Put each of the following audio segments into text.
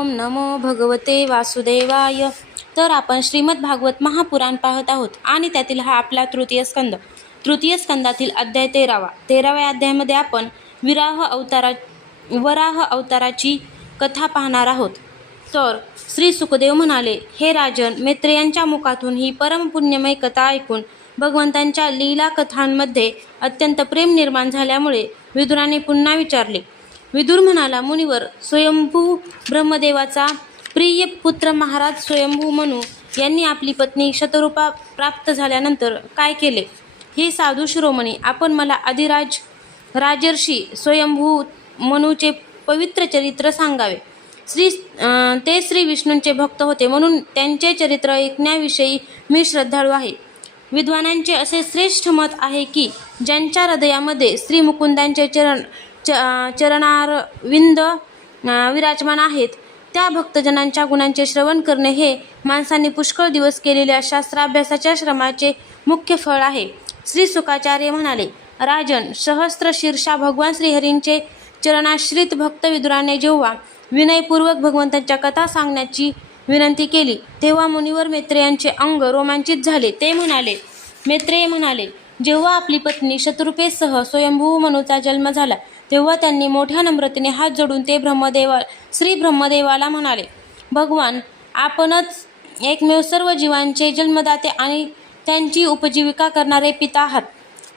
ओम नमो भगवते वासुदेवाय. तर आपण श्रीमद भागवत महापुराण पाहत आहोत आणि त्यातील हा आपला तृतीय स्कंदातील अध्याय 13व्या अध्यायामध्ये आपण वराह अवताराची कथा पाहणार आहोत. तर श्री सुखदेव म्हणाले, हे राजन, मैत्रेयांच्या मुखातून ही परमपुण्यमय कथा ऐकून भगवंतांच्या लीला कथांमध्ये अत्यंत प्रेम निर्माण झाल्यामुळे विदुराने पुन्हा विचारले. विदुर म्हणाला, मुनिवर, स्वयंभू ब्रह्मदेवाचा प्रिय पुत्र महाराज स्वयंभू मनू यांनी आपली पत्नी शतरूपा प्राप्त झाल्यानंतर काय केले? हे साधू शिरोमणी, आपण मला आदिराज राजर्षी स्वयंभू मनूचे पवित्र चरित्र सांगावे. ते श्री विष्णूंचे भक्त होते, म्हणून त्यांचे चरित्र ऐकण्याविषयी मी श्रद्धाळू आहे. विद्वानांचे असे श्रेष्ठ मत आहे की ज्यांच्या हृदयामध्ये श्री मुकुंदांचे चरणारविंद विराजमान आहेत, त्या भक्तजनांच्या गुणांचे श्रवण करणे हे माणसांनी पुष्कळ दिवस केलेल्या शास्त्राभ्यासाच्या श्रमाचे मुख्य फळ आहे. श्री सुकाचार्य म्हणाले, राजन, सहस्त्रशीर्षा भगवान श्रीहरींचे चरणाश्रित भक्त विदुराने जेव्हा विनयपूर्वक भगवंतांच्या कथा सांगण्याची विनंती केली, तेव्हा मुनिवर मैत्रेयांचे अंग रोमांचित झाले. ते म्हणाले, मैत्रेय म्हणाले, जेव्हा आपली पत्नी शतरूपेसह स्वयंभू मनूचा जन्म झाला, तेव्हा त्यांनी मोठ्या नम्रतेने हात जोडून ते श्री ब्रह्मदेवाला म्हणाले, भगवान, आपणच एकमेव सर्व जीवांचे जन्मदाते आणि त्यांची उपजीविका करणारे पिता आहात.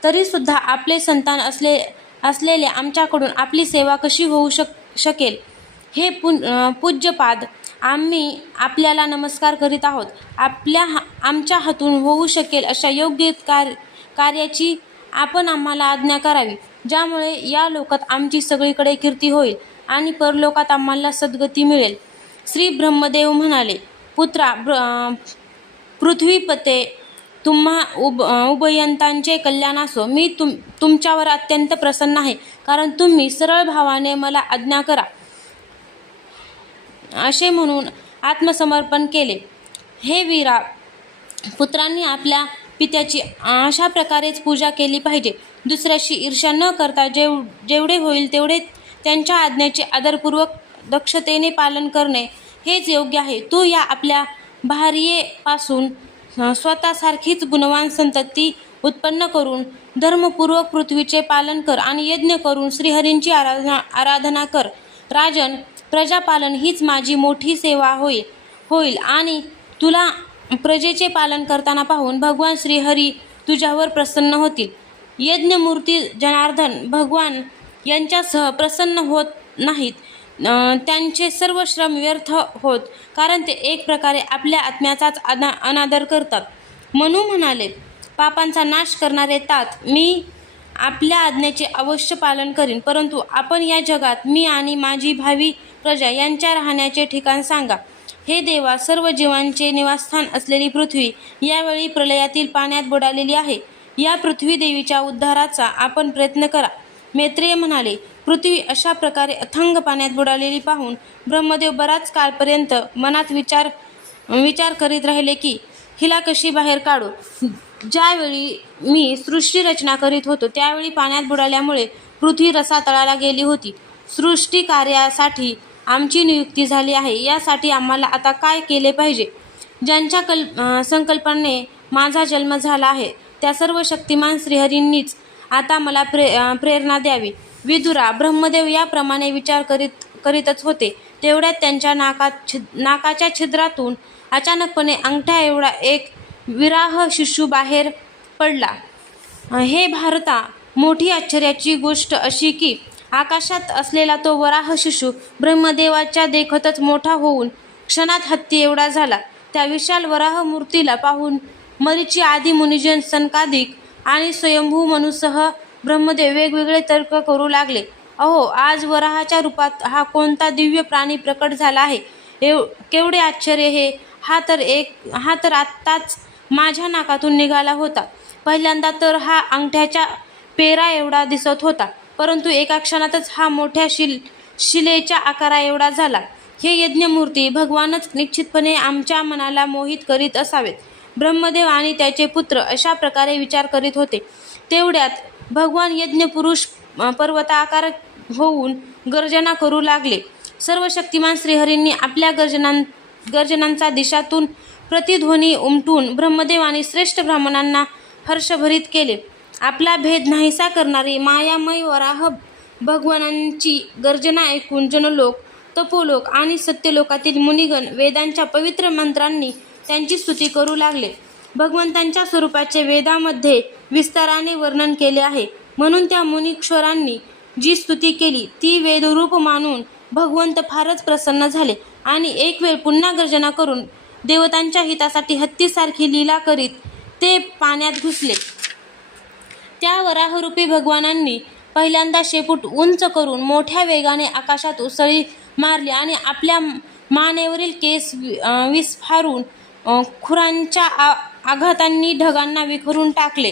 तरीसुद्धा आपले संतान असलेल्या आमच्याकडून आपली सेवा कशी होऊ शकेल? हे पूज्यपाद, आम्ही आपल्याला नमस्कार करीत आहोत. आमच्या हातून होऊ शकेल अशा योग्य कार्याची आपण आम्हाला आज्ञा करावी, ज्यामुळे या लोकात आमची सगळीकडे कीर्ती होईल आणि परलोकात आम्हाला सद्गती मिळेल. श्री ब्रह्मदेव म्हणाले, पुत्रा पृथ्वीपते, तुम्हा उभयंतांचे कल्याण असो. मी तुमच्यावर अत्यंत प्रसन्न आहे, कारण तुम्ही सरळ भावाने मला आज्ञा करा असे म्हणून आत्मसमर्पण केले. हे वीरा, पुत्रांनी आपल्या पित्याची अशा प्रकारेच पूजा केली पाहिजे. दुसऱ्याशी ईर्ष्या न करता जेवढे होईल तेवढे त्यांच्या आज्ञेचे आदरपूर्वक दक्षतेने पालन करणे हेच योग्य आहे. तू या आपल्या भार्येपासून स्वतःसारखीच गुणवान संतती उत्पन्न करून धर्मपूर्वक पृथ्वीचे पालन कर आणि यज्ञ करून श्रीहरींची आराधना कर. राजन, प्रजापालन हीच माझी मोठी सेवा होईल आणि तुला प्रजेचे पालन करताना पाहून भगवान श्रीहरी तुझ्यावर प्रसन्न होतील. यज्ञमूर्ती जनार्दन भगवान यांच्यासह प्रसन्न होत नाहीत. त्यांचे सर्व श्रम व्यर्थ होत, कारण ते एक प्रकारे आपल्या आत्म्याचाच अनादर करतात. मनू म्हणाले, पापांचा नाश करणारे तात, मी आपल्या आज्ञेचे अवश्य पालन करीन, परंतु आपण या जगात मी आणि माझी भावी प्रजा यांच्या राहण्याचे ठिकाण सांगा. हे देवा, सर्व जीवांचे निवासस्थान असलेली पृथ्वी यावेळी प्रलयातील पाण्यात बुडालेली आहे. या पृथ्वी देवीच्या उद्धाराचा आपण प्रयत्न करा. मैत्रेय म्हणाले, पृथ्वी अशा प्रकारे अथांग पाण्यात बुडालेली पाहून ब्रह्मदेव बराच काळपर्यंत मनात विचार करीत राहिले की हिला कशी बाहेर काढू. ज्यावेळी मी सृष्टी रचना करीत होतो त्यावेळी पाण्यात बुडाल्यामुळे पृथ्वी रसातळाला गेली होती. सृष्टी कार्यासाठी आमची नियुक्ती झाली आहे. यासाठी आम्हाला आता काय केले पाहिजे? ज्यांच्या संकल्पने माझा जन्म झाला आहे त्या सर्व शक्तिमान श्रीहरींनीच आता मला प्रेरणा द्यावी. विदुरा, ब्रह्मदेव याप्रमाणे विचार करीतच होते, तेवढ्यात त्यांच्या नाकाच्या छिद्रातून अचानकपणे अंगठ्या एवढा एक विराह शिशु बाहेर पडला. हे भारता, मोठी आश्चर्याची गोष्ट अशी की आकाशात असलेला तो वराह शिशु ब्रह्मदेवाच्या देखतच मोठा होऊन क्षणात हत्ती एवढा झाला. त्या विशाल वराह मूर्तीला पाहून मरीची आदी मुनिजन, सनकादिक आणि स्वयंभू मनूसह ब्रह्मदेव वेगवेगळे तर्क करू लागले. अहो, आज वराहाच्या रूपात हा कोणता दिव्य प्राणी प्रकट झाला आहे? केवढे आश्चर्य हे! हा तर आत्ताच माझ्या नाकातून निघाला होता. पहिल्यांदा तर हा अंगठ्याच्या पेरा एवढा दिसत होता, परंतु एका क्षणातच हा मोठ्या शिलेच्या आकारा एवढा झाला. हे यज्ञमूर्ती भगवानच निश्चितपणे आमच्या मनाला मोहित करीत असावेत. ब्रह्मदेव आणि त्याचे पुत्र अशा प्रकारे विचार करीत होते, तेवढ्यात भगवान यज्ञपुरुष पर्वताकार होऊन गर्जना करू लागले. सर्व शक्तिमान श्रीहरींनी आपल्या गर्जनांचा दिशातून प्रतिध्वनी उमटून ब्रह्मदेव आणि श्रेष्ठ ब्राह्मणांना हर्षभरित केले. आपला भेद नाहीसा करणारी मायामय वराह भगवानांची गर्जना ऐकून जनलोक, तपोलोक आणि सत्यलोकातील मुनिगण वेदांच्या पवित्र मंत्रांनी त्यांची स्तुती करू लागले. भगवंतांच्या स्वरूपाचे वेदामध्ये विस्ताराने वर्णन केले आहे, म्हणून त्या मुनीश्वरांनी जी स्तुती केली ती वेदरूप मानून भगवंत फारच प्रसन्न झाले आणि एक वेळ पुन्हा गर्जना करून देवतांच्या हितासाठी हत्तीसारखी लीला करीत ते पाण्यात घुसले. त्या वराहरूपी भगवानांनी पहिल्यांदा शेपूट उंच करून मोठ्या वेगाने आकाशात उसळी मारली आणि आपल्या मानेवरील केस विस्फारून खुरांच्या आघातांनी ढगांना विखरून टाकले.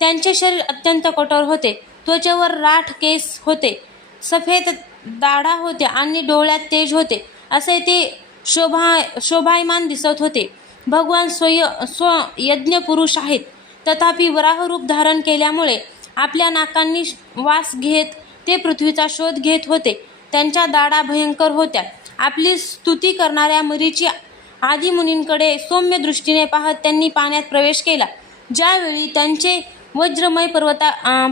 त्यांचे शरीर अत्यंत कठोर होते. त्वचेवर राठ केस होते, सफेद दाढा होत्या आणि डोळ्यात तेज होते. असे ते शोभायमान दिसत होते. भगवान स्वयज्ञ पुरुष आहेत, तथापि वराहरूप धारण केल्यामुळे आपल्या नाकांनी वास घेत ते पृथ्वीचा शोध घेत होते. त्यांच्या दाढा भयंकर होत्या. आपली स्तुती करणाऱ्या मरीची आदी मुनींकडे सौम्य दृष्टीने पाहत त्यांनी पाण्यात प्रवेश केला. ज्यावेळी त्यांचे वज्रमय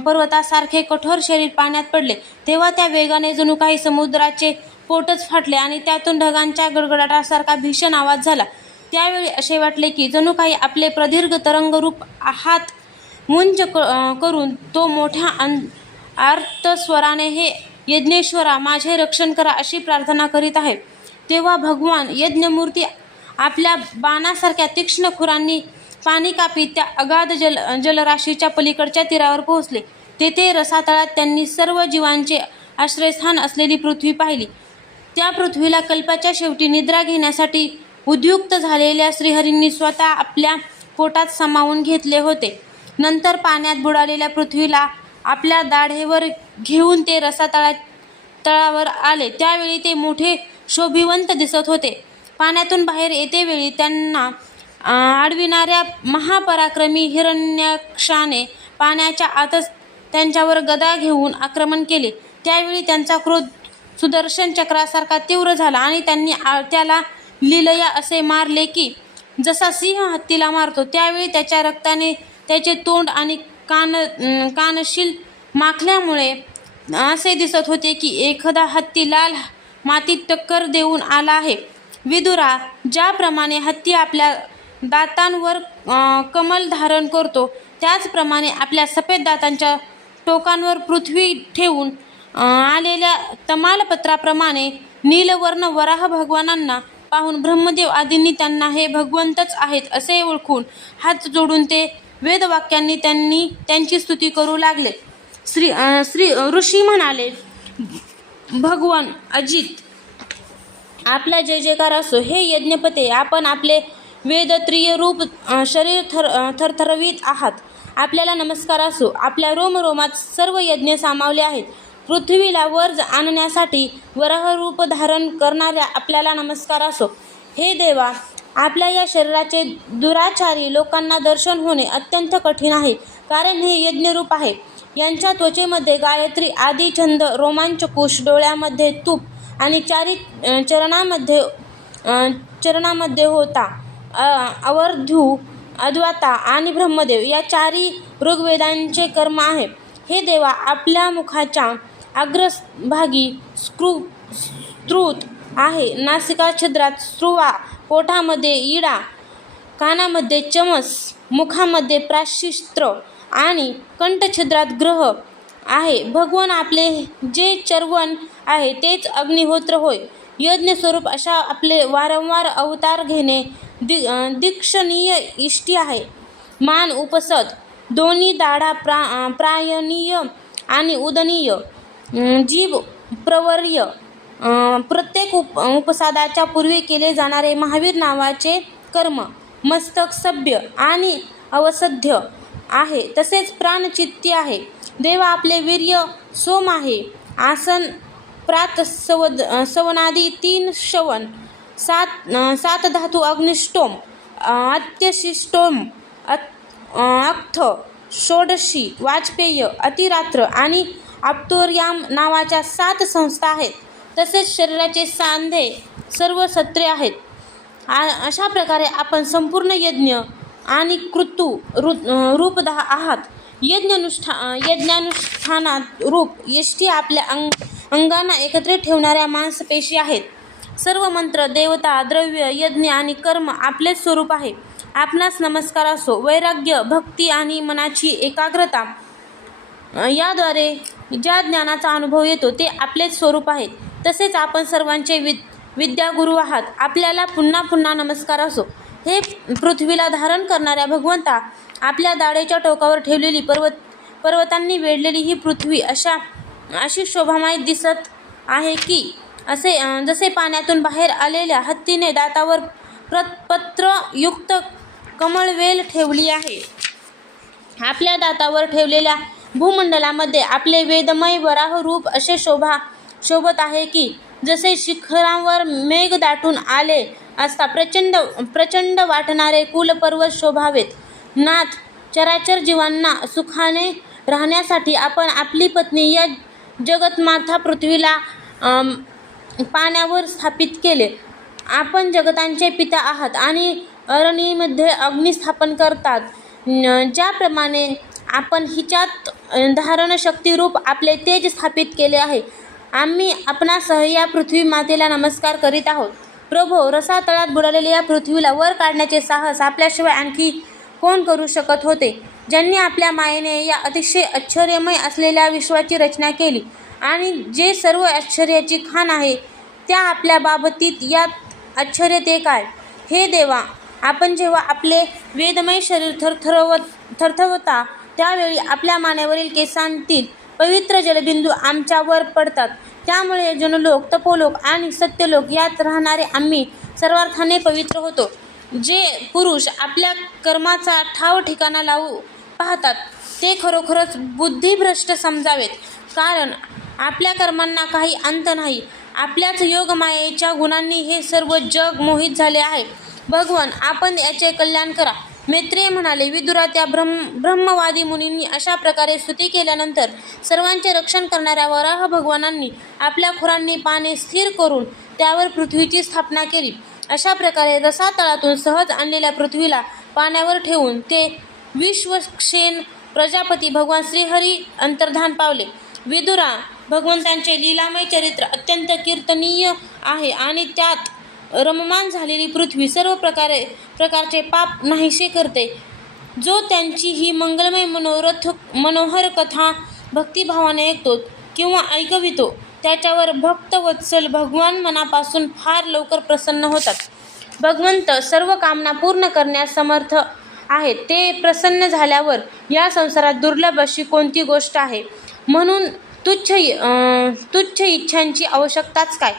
पर्वतासारखे कठोर शरीर पाण्यात पडले, तेव्हा त्या वेगाने जणू काही समुद्राचे पोटच फाटले आणि त्यातून ढगांच्या गडगडाटासारखा भीषण आवाज झाला. त्यावेळी असे वाटले की जणू काही आपले प्रदीर्घ तरंगरूप हात मुंज करून तो मोठ्या आर्तस्वराने, हे यज्ञेश्वरा, माझे रक्षण करा, अशी प्रार्थना करीत आहे. तेव्हा भगवान यज्ञमूर्ती आपल्या बाणासारख्या तीक्ष्ण खुरांनी पाणी कापीत त्या अगाध जलराशीच्या पलीकडच्या तीरावर पोहोचले. तेथे रसातळात त्यांनी सर्व जीवांचे आश्रयस्थान असलेली पृथ्वी पाहिली. त्या पृथ्वीला कल्पाच्या शेवटी निद्रा घेण्यासाठी उद्युक्त झालेल्या श्रीहरींनी स्वतः आपल्या पोटात सामावून घेतले होते. नंतर पाण्यात बुडालेल्या पृथ्वीला आपल्या दाढेवर घेऊन ते रसातळावर आले. त्यावेळी ते मोठे शोभिवंत दिसत होते. पाण्यातून बाहेर येतेवेळी त्यांना अडविणाऱ्या महापराक्रमी हिरण्याक्षाने पाण्याच्या आतच त्यांच्यावर गदा घेऊन आक्रमण केले. त्यावेळी त्यांचा क्रोध सुदर्शन चक्रासारखा तीव्र झाला आणि त्यांनी त्याला लीलया असे मारले की जसा सिंह हत्तीला मारतो. त्यावेळी त्याच्या रक्ताने त्याचे तोंड आणि कानशील माखल्यामुळे असे दिसत होते की एखादा हत्ती लाल मातीत टक्कर देऊन आला आहे. विदुरा, ज्याप्रमाणे हत्ती आपल्या दातांवर कमल धारण करतो, त्याचप्रमाणे आपल्या सफेद दातांच्या टोकांवर पृथ्वी ठेवून आलेल्या तमालपत्राप्रमाणे नीलवर्ण वराह भगवानांना पाहून ब्रह्मदेव आदींनी त्यांना हे भगवंतच आहेत असे ओळखून हात जोडून ते वेदवाक्यांनी त्यांची स्तुती करू लागले. ऋषी म्हणाले, भगवान अजित, आपला जय जयकार असो. हे यज्ञपते, आपण आपले वेदत्रिय रूप शरीर थरथरवीत आहात. आपल्याला नमस्कार असो. आपल्या रोमरोमात सर्व यज्ञ सामावले आहेत. पृथ्वीला वर आणण्यासाठी वराहरूप धारण करणाऱ्या आपल्याला नमस्कार असो. हे देवा, आपल्या या शरीराचे दुराचारी लोकांना दर्शन होणे अत्यंत कठीण आहे, कारण हे यज्ञरूप आहे. यांच्या त्वचेमध्ये गायत्री आदी छंद, रोमांचकोश, डोळ्यामध्ये तूप आणि चारी चरणामध्ये होता, अवर्ध्यू, अद्वाता आणि ब्रह्मदेव या चारी ऋग्वेदांचे कर्म आहे. हे देवा, आपल्या मुखाच्या अग्रभागी स्त्रुत आहे, नासिका छिद्रात स्त्रुवा, पोटामध्ये इडा, कानामध्ये चमस, मुखामध्ये प्राशिस्त्र आणि कंठछिद्रात ग्रह आहे. भगवान आपले जे चर्वण आहे तेच अग्निहोत्र होय. यज्ञस्वरूप अशा आपले वारंवार अवतार घेणे दीक्षणीय इष्टी आहे. मान उपसद, दोन्ही दाढा प्रायणीय आणि उदनीय, जीभ प्रवर्य, प्रत्येक उपसादाच्या पूर्वी केले जाणारे महावीर नावाचे कर्म, मस्तक सभ्य आणि अवसध्य आहे. तसेच प्राणचित्ती आहे. देवा, आपले वीर्य सोम आहे. आसन प्रात सवनादी 3 श्रवण, 7 धातू अग्निष्टोम, अत्यशिष्टोम, अक्थ, षोडशी, वाजपेय, अतिरात्र आणि आप्तोर्याम नावाच्या 7 संस्था आहेत. तसेच शरीराचे सांधे सर्व सत्रे आहेत. अशा प्रकारे आपण संपूर्ण यज्ञ आणि कृतू रूपदहा आहात. यज्ञानुष्ठानात रूप यष्टी आपल्या अंगांना एकत्रित ठेवणाऱ्या मांसपेशी आहेत. सर्व मंत्र, देवता, द्रव्य, यज्ञ आणि कर्म आपलेच स्वरूप आहे. आपणास नमस्कार असो. वैराग्य, भक्ती आणि मनाची एकाग्रता याद्वारे ज्या ज्ञानाचा अनुभव येतो ते आपलेच स्वरूप आहे. तसेच आपण सर्वांचे विद्यागुरू आहात. आपल्याला पुन्हा पुन्हा नमस्कार असो. हे पृथ्वीला धारण करणाऱ्या भगवंता, आपल्या दाढेच्या टोकावर ठेवलेली पर्वतांनी वेढलेली ही पृथ्वी अशी शोभामय दिसत आहे की जसे पाण्यातून बाहेर आलेल्या हत्तीने दातावर पत्रयुक्त कमळवेल ठेवली आहे. आपल्या दातावर ठेवलेल्या भूमंडलामध्ये आपले वेदमय वराह रूप असे शोभत आहे की जसे शिखरांवर मेघ दाटून आले असता प्रचंड वाटणारे कुलपर्वत शोभावेत. नाथ, चराचर जीवांना सुखाने राहण्यासाठी आपण आपली पत्नी या जगतमाता पृथ्वीला पाण्यावर स्थापित केले. आपण जगतांचे पिता आहात आणि अरणीमध्ये अग्नी स्थापन करतात. ज्याप्रमाणे आपण हिच्यात धारणशक्तीरूप आपले तेज स्थापित केले आहे, आम्ही आपणासह या पृथ्वी मातेला नमस्कार करीत आहोत. प्रभो, रसातळात बुडालेल्या या पृथ्वीला वर काढण्याचे साहस आपल्याशिवाय आणखी कोण करू शकत होते? ज्यांनी आपल्या मायेने या अतिशय आश्चर्यमय असलेल्या विश्वाची रचना केली आणि जे सर्व आश्चर्याची खाण आहे, त्या आपल्या बाबतीत यात आश्चर्य ते काय? हे देवा, आपण जेव्हा आपले वेदमय शरीर थरथरवता त्यावेळी आपल्या मानेवरील केसांतील पवित्र जलबिंदू आमच्यावर पडतात. त्यामुळे जनलोक, तपोलोक आणि सत्यलोक यात राहणारे आम्ही सर्वार्थाने पवित्र होतो. जे पुरुष आपल्या कर्माचा ठाव ठिकाणा लावू पाहतात ते खरोखरच बुद्धिभ्रष्ट समजावेत, कारण आपल्या कर्मांना काही अंत नाही. आपल्याच योगमायेच्या गुणांनी हे सर्व जग मोहित झाले आहे. भगवन, आपण याचे कल्याण करा. मैत्रेय म्हणाले. विदुरा, त्या ब्रह्मवादी मुनींनी अशा प्रकारे स्तुती केल्यानंतर सर्वांचे रक्षण करणाऱ्या वराह भगवानांनी आपल्या खुरांनी पाने स्थिर करून त्यावर पृथ्वीची स्थापना केली. अशा प्रकारे रसातळातून सहज आणलेल्या पृथ्वीला पाण्यावर ठेवून ते विश्वक्षेण प्रजापती भगवान श्रीहरी अंतर्धान पावले. विदुरा, भगवंतांचे लीलामय चरित्र अत्यंत कीर्तनीय आहे आणि त्यात रममाण झालेली पृथ्वी सर्व प्रकारचे पाप नाहीसे करते. जो त्यांची ही मंगलमय मनोहर कथा भक्तिभावाने ऐकतो किंवा ऐकवितो त्याच्यावर भक्तवत्सल भगवान मनापासून फार लवकर प्रसन्न होतात. भगवंत सर्व कामना पूर्ण करण्यास समर्थ आहेत. ते प्रसन्न झाल्यावर या संसारात दुर्लभ अशी कोणती गोष्ट आहे? म्हणून तुच्छ इच्छांची आवश्यकताच काय?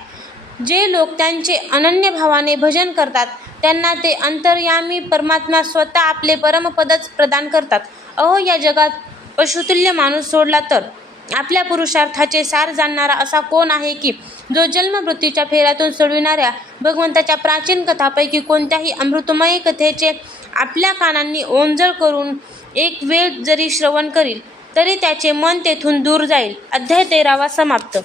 जे लोक त्यांचे अनन्य भावाने भजन करतात त्यांना ते अंतर्यामी परमात्मा स्वतः आपले परमपदच प्रदान करतात. अहो, या जगात पशुतुल्य माणूस सोडला तर आपल्या पुरुषार्थाचे सार जाणणारा असा कोण आहे की जो जन्ममृत्यूच्या फेऱ्यातून सोडविणाऱ्या भगवंताच्या प्राचीन कथापैकी कोणत्याही अमृतमय कथेचे आपल्या कानांनी ओंजळ करून एक वेळ जरी श्रवण करील तरी त्याचे मन तेथून दूर जाईल. अध्याय 13 समाप्त.